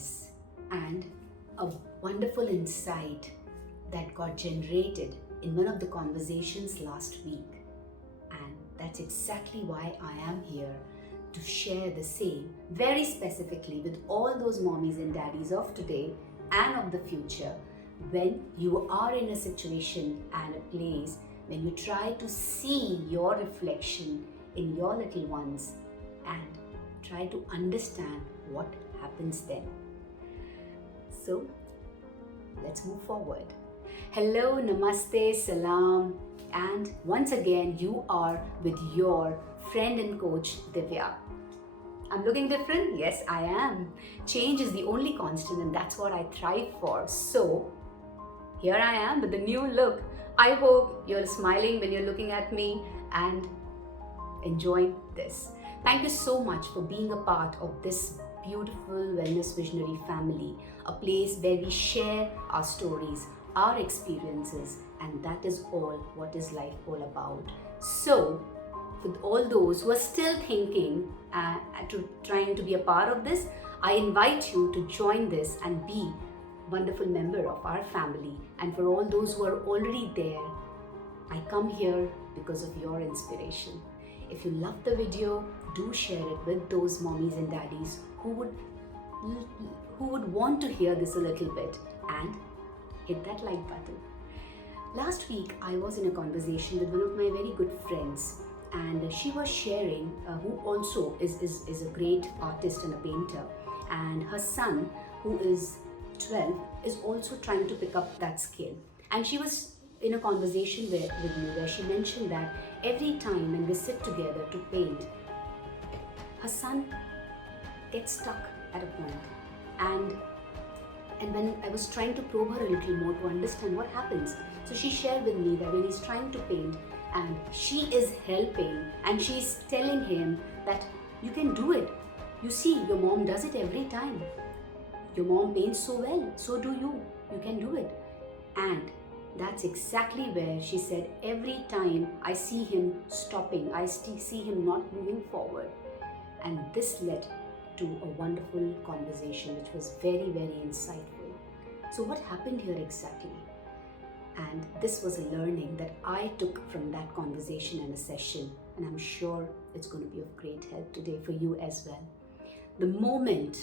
uniqueness and a wonderful insight that got generated in one of the conversations last week. And that's exactly why I am here to share the same very specifically with all those mommies and daddies of today and of the future, when you are in a situation and a place when you try to see your reflection in your little ones and try to understand what happens then. So let's move forward. Hello, namaste, salam, and once again you are with your friend and coach Divya. I'm looking different? Yes, I am. Change is the only constant and that's what I thrive for. So here I am with a new look. I hope you're smiling when you're looking at me and enjoying this. Thank you so much for being a part of this beautiful wellness visionary family, a place where we share our stories, our experiences, and that is all what is life all about. So for all those who are still thinking trying to be a part of this, I invite you to join this and be a wonderful member of our family. And for all those who are already there, I come here because of your inspiration. If you love the video, do share it with those mommies and daddies who would want to hear this a little bit, and hit that like button. Last week, I was in a conversation with one of my very good friends, and she was sharing, who also is a great artist and a painter, and her son, who is 12, is also trying to pick up that skill. And she was in a conversation with me where she mentioned that every time when we sit together to paint, her son gets stuck at a point. And when I was trying to probe her a little more to understand what happens, so she shared with me that when he's trying to paint and she is helping and she's telling him that you can do it. You see, your mom does it every time. Your mom paints so well, so do you. You can do it. And that's exactly where she said, every time I see him stopping, I see him not moving forward. And this led to a wonderful conversation which was very, very insightful. So what happened here exactly? And this was a learning that I took from that conversation and a session, and I'm sure it's going to be of great help today for you as well. The moment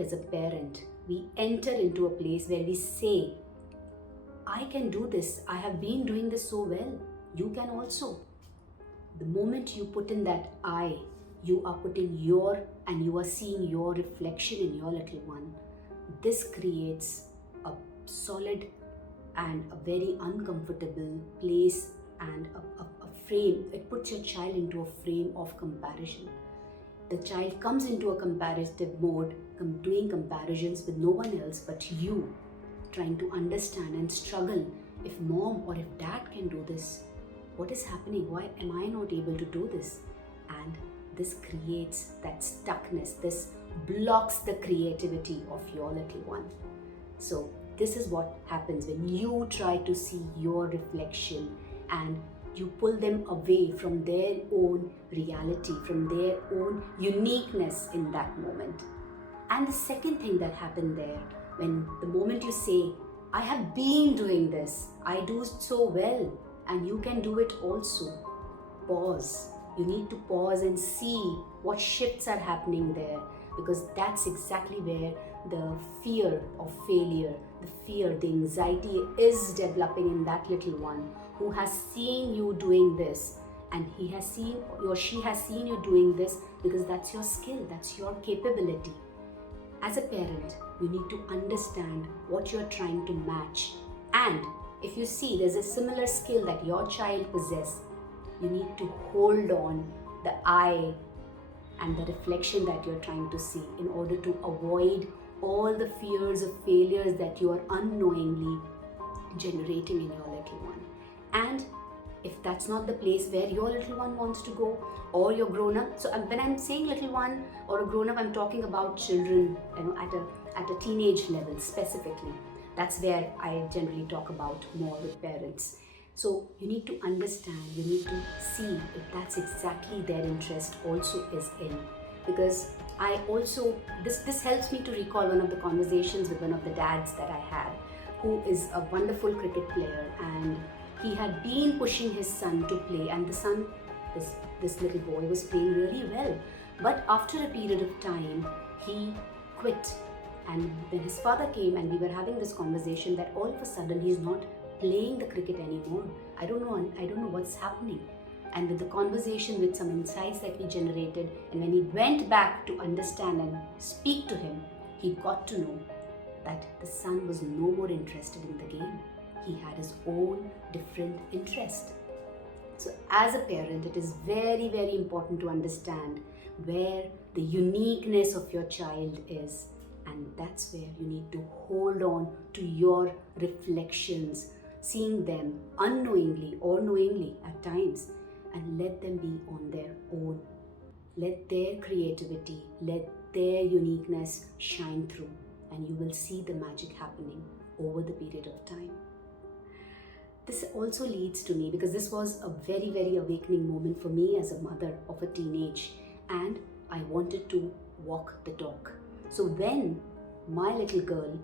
as a parent, we enter into a place where we say, I can do this, I have been doing this so well, you can also. The moment you put in that I, you are putting your, and you are seeing your reflection in your little one. This creates a solid and a very uncomfortable place and a frame. It puts your child into a frame of comparison. The child comes into a comparative mode, doing comparisons with no one else but you, trying to understand and struggle. If mom or if dad can do this, what is happening? Why am I not able to do this? And this creates that stuckness. This blocks the creativity of your little one. So this is what happens when you try to see your reflection and you pull them away from their own reality, from their own uniqueness in that moment. And the second thing that happened there, when the moment you say, I have been doing this, I do so well, and you can do it also. Pause. You need to pause and see what shifts are happening there, because that's exactly where the fear of failure, the fear, the anxiety is developing in that little one who has seen you doing this, and he has seen or she has seen you doing this because that's your skill, that's your capability. As a parent, you need to understand what you're trying to match, and if you see there's a similar skill that your child possesses, you need to hold on the I and the reflection that you're trying to see in order to avoid all the fears of failures that you are unknowingly generating in your little one. And if that's not the place where your little one wants to go, or your grown-up, so when I'm saying little one or a grown-up, I'm talking about children, at a teenage level specifically. That's where I generally talk about more with parents. So you need to understand, you need to see if that's exactly their interest also is in. because I also, this helps me to recall one of the conversations with one of the dads that I had, who is a wonderful cricket player, and he had been pushing his son to play, and the son, this little boy, was playing really well. But after a period of time, he quit. And when his father came and we were having this conversation, that all of a sudden he's not playing the cricket anymore. I don't know what's happening. And with the conversation, with some insights that we generated, and when he went back to understand and speak to him, he got to know that the son was no more interested in the game. He had his own different interest. So as a parent, it is very, very important to understand where the uniqueness of your child is. And that's where you need to hold on to your reflections, seeing them unknowingly or knowingly at times, and let them be on their own. Let their creativity, let their uniqueness shine through, and you will see the magic happening over the period of time. This also leads to me, because this was a very, very awakening moment for me as a mother of a teenage, and I wanted to walk the talk. So when my little girl,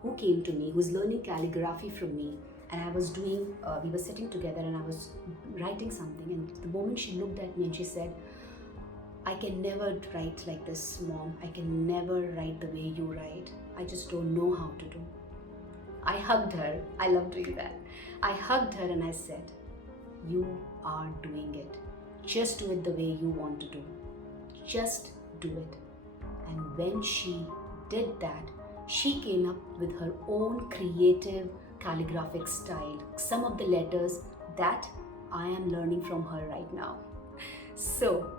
who came to me, who's learning calligraphy from me, and I was doing, we were sitting together and I was writing something, and the moment she looked at me and she said, "I can never write like this, Mom. I can never write the way you write. I just don't know how to do." I hugged her. I love doing that. I hugged her and I said, "You are doing it. Just do it the way you want to do. Just do it." And when she did that, she came up with her own creative calligraphic style. Some of the letters that I am learning from her right now. So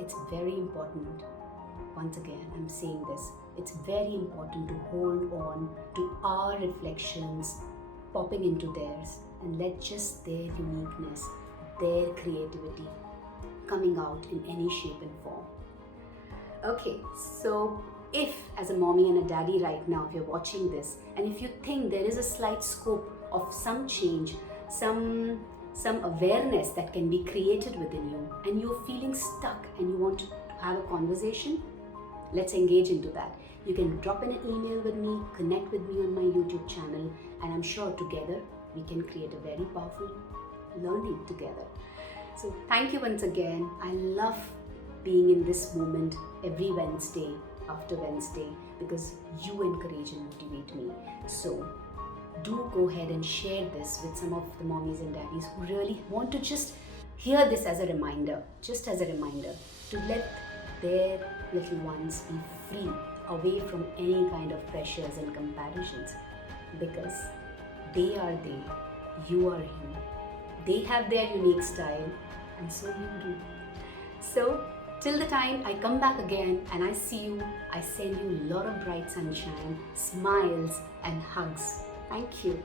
it's very important. Once again, I'm saying this. It's very important to hold on to our reflections popping into theirs, and let just their uniqueness, their creativity coming out in any shape and form. Okay, so if as a mommy and a daddy right now, if you're watching this, and if you think there is a slight scope of some change, some awareness that can be created within you, and you're feeling stuck and you want to have a conversation, let's engage into that. You can drop in an email with me, connect with me on my YouTube channel, and I'm sure together we can create a very powerful learning together. So thank you once again. I love being in this moment every Wednesday after Wednesday, because you encourage and motivate me. So do go ahead and share this with some of the mommies and daddies who really want to just hear this as a reminder, just as a reminder, to let their little ones be free, away from any kind of pressures and comparisons, because they are they, you are you. They have their unique style, and so you do. So till the time I come back again and I see you, I send you a lot of bright sunshine, smiles and hugs. Thank you.